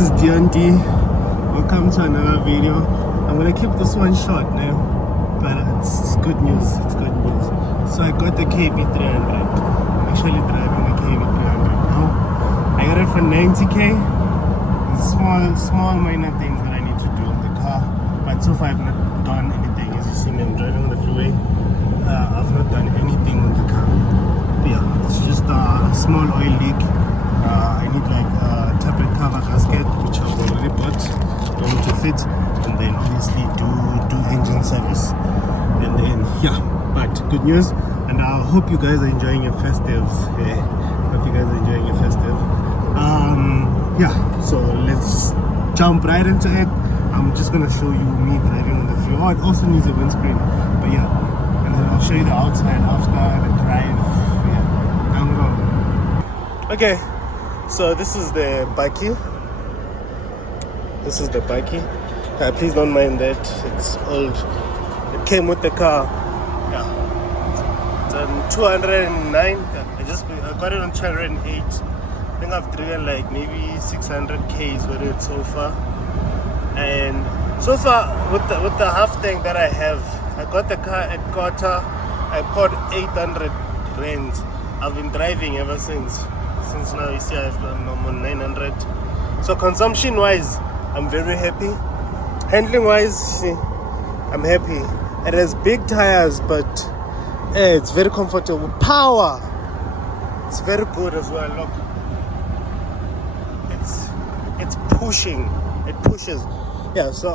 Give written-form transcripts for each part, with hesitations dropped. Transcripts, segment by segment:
this is DionD. Welcome to another video. I'm gonna keep this one short now, but it's good news. It's good news. So I got the KB300. I'm actually driving the KB300 now. I got it for 90k. Small minor things that I need to do on the car, but so far I've not done anything. As you see me, I'm driving on the freeway. I've not done anything on the car. Yeah, it's just a small oil leak. I need like a tablet cover gasket, which I've already bought. I need to fit, and then obviously do engine service, and then yeah. But good news, and I hope you guys are enjoying your festives. Yeah, hope you guys are enjoying your festive. Yeah, so let's jump right into it. I'm just gonna show you me driving on the freeway. Oh, it also needs a windscreen, but yeah, and then I'll show you the outside after the drive. Yeah, I'm going. Okay, so this is the bakkie. This is the bakkie. Please don't mind that, it's old. It came with the car. Yeah, it's 209. I got it on 208. I think I've driven like maybe 600 Ks with it so far. And so far with the half tank that I have, I got the car at Qatar. I bought 800 rands. I've been driving ever since now. You see I'm on 900. So consumption wise, I'm very happy. Handling wise, I'm happy. It has big tires, but it's very comfortable. Power, it's very good as well. Look, it's pushing. It pushes. Yeah. So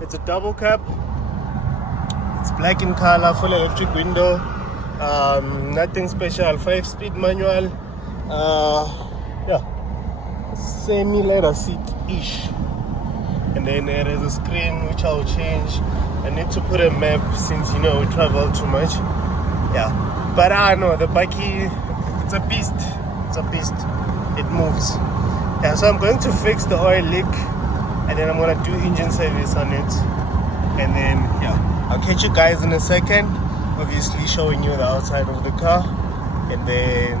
it's a double cab. It's black in color, full electric window. Nothing special. 5-speed manual. Yeah. Semi-leather seat-ish. And then there is a screen which I'll change. I need to put a map since we travel too much. Yeah. But I know the bakkie, it's a beast. It's a beast. It moves. Yeah, so I'm going to fix the oil leak, and then I'm gonna do engine service on it, and then yeah, I'll catch you guys in a second. Obviously showing you the outside of the car, and then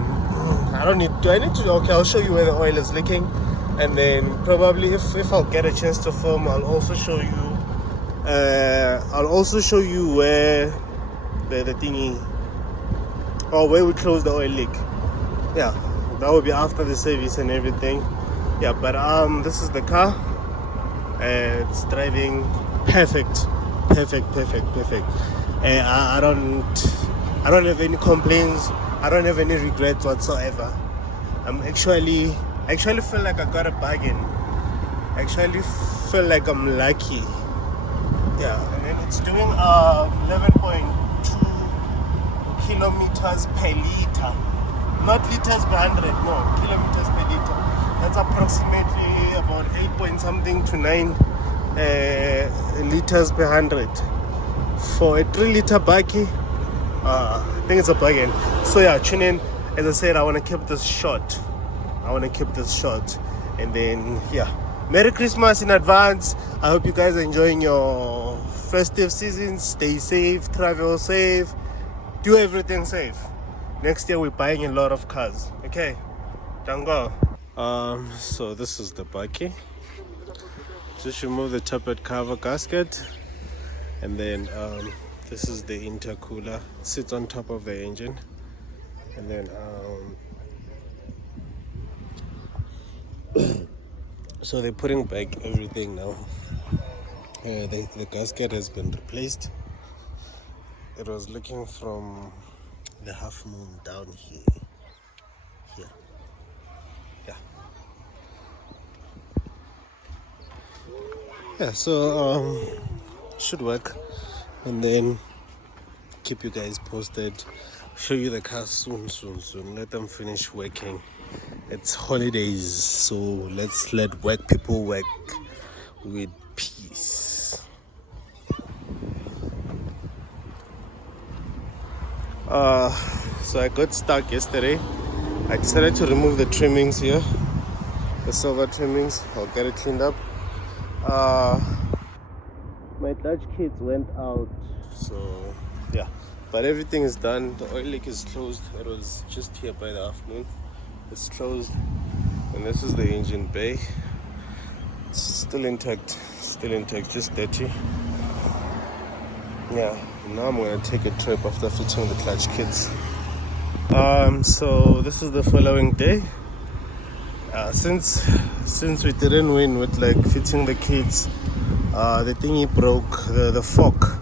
okay, I'll show you where the oil is leaking, and then probably if I'll get a chance to film, I'll also show you where the thingy, or where we close the oil leak. Yeah, that will be after the service and everything. Yeah, but this is the car. It's driving perfect. I don't have any complaints. I don't have any regrets whatsoever. I actually feel like I got a bargain. I actually feel like I'm lucky. Yeah, and then it's doing 11.2 kilometers per liter. Not liters per 100, no, kilometers per liter. That's approximately about 8 point something to 9 liters per 100. For a 3-liter bakkie, I think it's a bargain. So yeah, tune in. As I said, I want to keep this short. And then yeah, Merry Christmas in advance. I hope you guys are enjoying your festive season. Stay safe, travel safe, do everything safe. Next year we're buying a lot of cars. Okay, Dango. So this is the bakkie. Just remove the tablet cover gasket, and then this is the intercooler. It sits on top of the engine, and then so they're putting back everything now. The gasket has been replaced. It was looking from the half moon down here. Yeah, so should work, and then keep you guys posted. Show you the car soon. Let them finish working. It's holidays, so let's let work people work with peace. So I got stuck yesterday. I decided to remove the trimmings here, the silver trimmings. I'll get it cleaned up. My clutch kits went out, so yeah, but everything is done. The oil leak is closed. It was just here by the half moon. It's closed, and this is the engine bay. Still intact, just dirty. Yeah, now I'm gonna take a trip after fitting the clutch kits. So this is the following day. Since we didn't win with like fitting the kits, the thingy broke, the fork,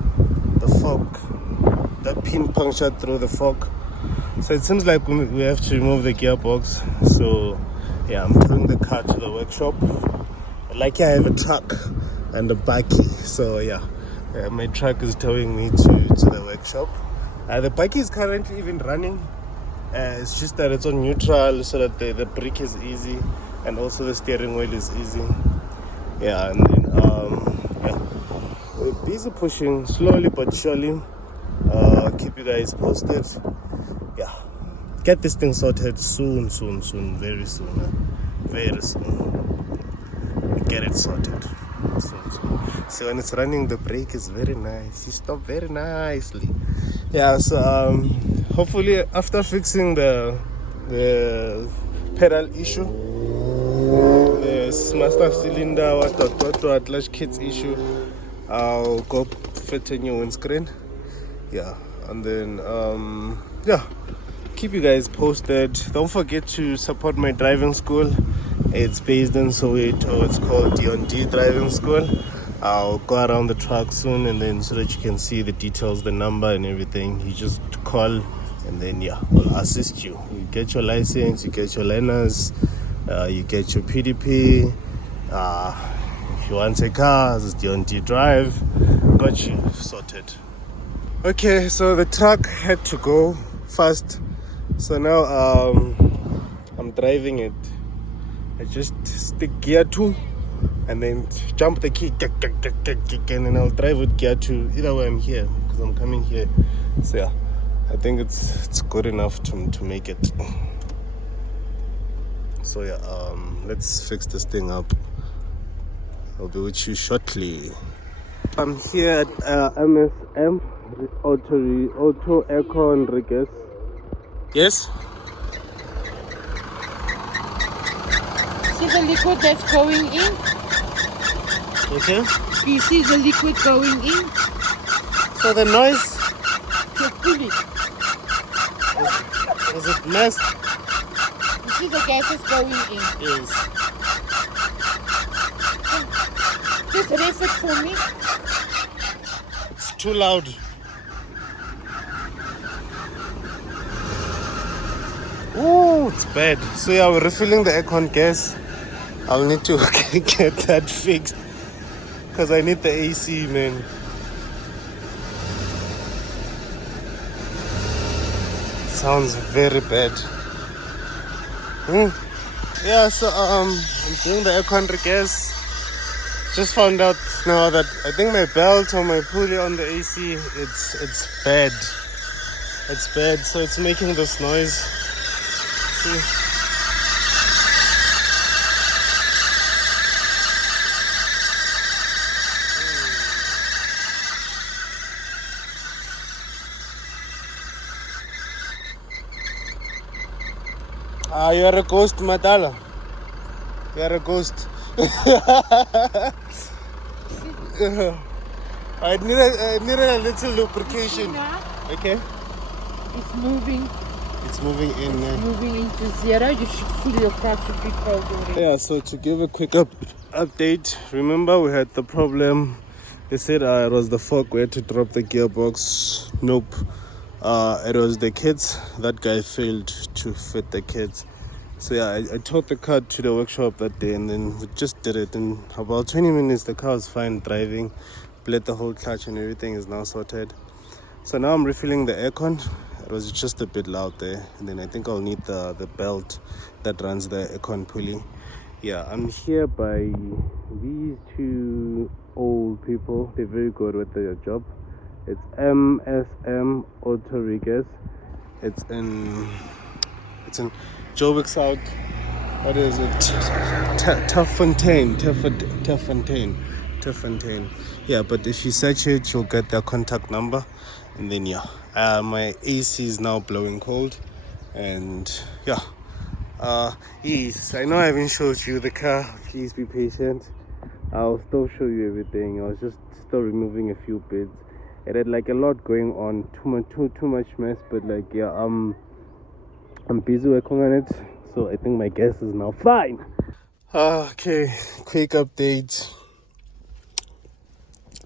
that pin punctured through the fork. So it seems like we have to remove the gearbox. So yeah, I'm taking the car to the workshop. Like I have a truck and a bakkie, so yeah, my truck is towing me to the workshop. The bakkie is currently even running. It's just that it's on neutral, so that the brake is easy and also the steering wheel is easy. Yeah, and then yeah, we're busy pushing slowly but surely. Keep you guys posted. Yeah, get this thing sorted soon, very soon. Get it sorted soon. So when it's running, the brake is very nice. You stop very nicely. Yeah, so hopefully after fixing the pedal issue, the master cylinder, what clutch kits issue, I'll go fit a new windscreen. Yeah, and then yeah, keep you guys posted. Don't forget to support my driving school. It's based in Soweto. It's called DionDeeDrive driving school. I'll go around the track soon, and then so that you can see the details, the number and everything. You just call, and then yeah, I'll assist you. You get your license, you get your learners, you get your PDP. If you want a car, it's DionDeeDrive. Got you sorted. Okay, so the truck had to go fast, so now I'm driving it. I just stick gear 2 and then jump the key and then I'll drive with gear 2. Either way, I'm here because I'm coming here. So yeah, I think it's good enough to make it. So yeah, let's fix this thing up. I'll be with you shortly. I'm here at MSM Auto Aircon Riggers. Yes. See the liquid that's going in? Okay. Do you see the liquid going in? So the noise, The pulley. is it messed? You see the gas is going in. Yes. Just raise it for me. It's too loud. Ooh, it's bad. So yeah, we're refilling the aircon gas. I'll need to get that fixed because I need the AC, man. Sounds very bad. Yeah, so I'm doing the aircon gas. Just found out now that I think my belt or my pulley on the AC, it's bad. It's bad, so it's making this noise. See? You are a ghost, Madala. You are a ghost. I needed a little lubrication. Okay. It's moving. It's moving in. Moving into zero. You should feel your car should be cold already. Yeah, so to give a quick update, remember we had the problem. They said it was the fork, we had to drop the gearbox. Nope. It was the kids. That guy failed to fit the kids. So yeah, I towed the car to the workshop that day, and then we just did it. In about 20 minutes, the car was fine driving. Bled the whole clutch and everything is now sorted. So now I'm refilling the aircon. It was just a bit loud there. And then I think I'll need the belt that runs the aircon pulley. Yeah, I'm here by these two old people. They're very good with their job. It's MSM Auto Riggers. It's in Joburg South. What is it? Tuffontein. Yeah, but if you search it, you'll get their contact number. And then yeah, my AC is now blowing cold. And yeah, yes, I know I haven't showed you the car. Please be patient. I'll still show you everything. I was just still removing a few bits. It had like a lot going on, too much mess, but like yeah, I'm busy working on it, so I think my gas is now fine. Okay, quick update.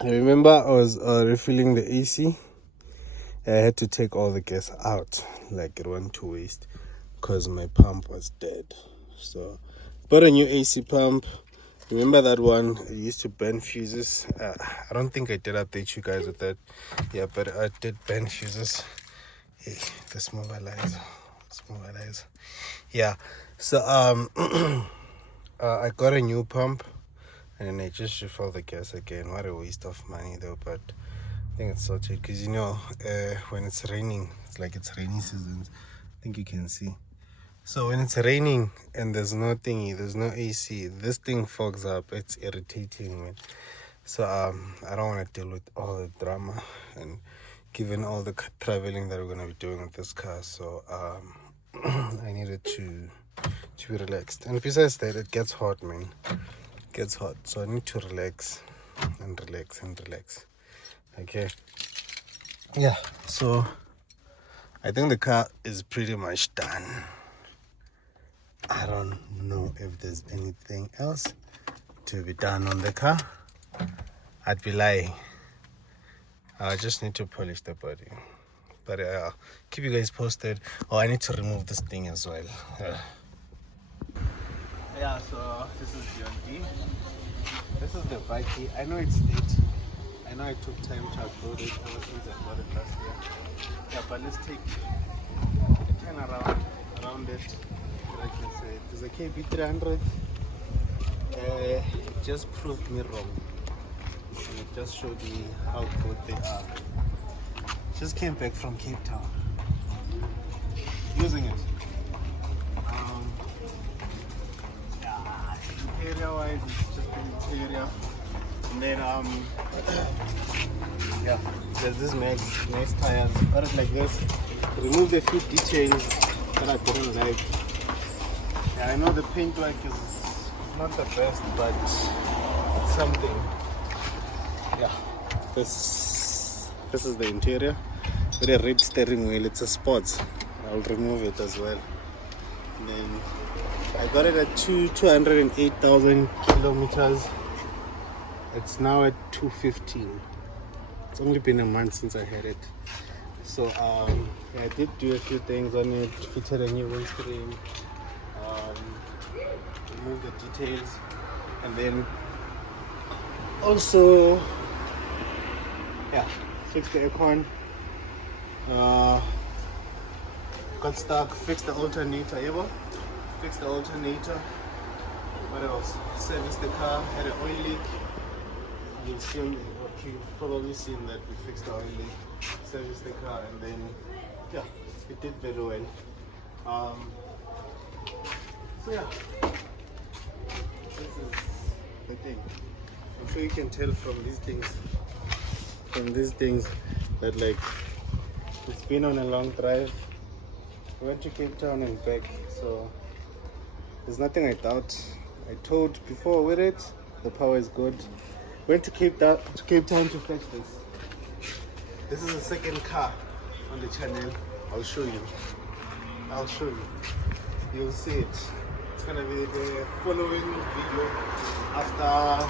I remember I was refilling the AC. I had to take all the gas out, like it went to waste because my pump was dead. So bought a new AC pump. Remember that one? It used to burn fuses. I don't think I did update you guys with that. Yeah, but I did burn fuses. Hey, this mobilizer. Yeah. So I got a new pump, and then I just refilled the gas again. What a waste of money though, but I think it's sorted because when it's raining, it's like it's rainy season. I think you can see. So when it's raining and there's no thingy, there's no AC, this thing fogs up. It's irritating, man. So I don't want to deal with all the drama, and given all the traveling that we're gonna be doing with this car, so I needed to be relaxed. And besides that, it gets hot, man. It gets hot, so I need to relax and relax. Okay. Yeah. So I think the car is pretty much done. I don't know if there's anything else to be done on the car. I'd be lying. I just need to polish the body. But I'll keep you guys posted. Oh, I need to remove this thing as well. Yeah, so this is DionD. This is the bakkie. I know it's late. I know I took time to upload it ever since I bought it last year. Yeah, but let's take a turn around it. Like I said, there's a KB300. It just proved me wrong. And it just showed me how good they are. Just came back from Cape Town using it. Yeah, interior wise, it's just the interior. And then yeah, there's this nice tires. Got it like this. Removed a few details that I didn't like. Yeah, I know the paintwork is not the best, but it's something. Yeah, this is the interior. With a red steering wheel, it's a sports. I'll remove it as well. And then I got it at 208,000 kilometers. It's now at 215. It's only been a month since I had it. So yeah, I did do a few things on it. Fitted a new windscreen, removed the details, and then also yeah, fixed the aircon. Got stuck, fixed the alternator, fixed the alternator. What else? Serviced the car, had an oil leak. You've probably seen that we fixed the oil leak, serviced the car, and then yeah, it did very well. So yeah, this is the thing. I'm sure you can tell from these things that like it's been on a long drive. We went to Cape Town and back, so there's nothing I doubt. I told before with it, the power is good. Went to Cape Town to fetch this. This is the second car on the channel. I'll show you. You'll see it. It's gonna be the following video after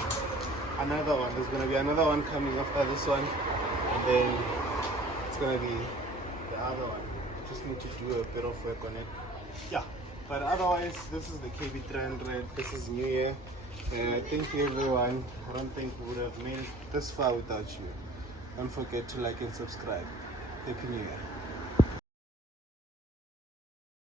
another one. There's gonna be another one coming after this one, and then it's gonna be the other one. Just need to do a bit of work on it. Yeah, but otherwise, this is the KB300. This is New Year. Thank you everyone. I don't think we would have made it this far without you. Don't forget to like and subscribe. Happy New Year.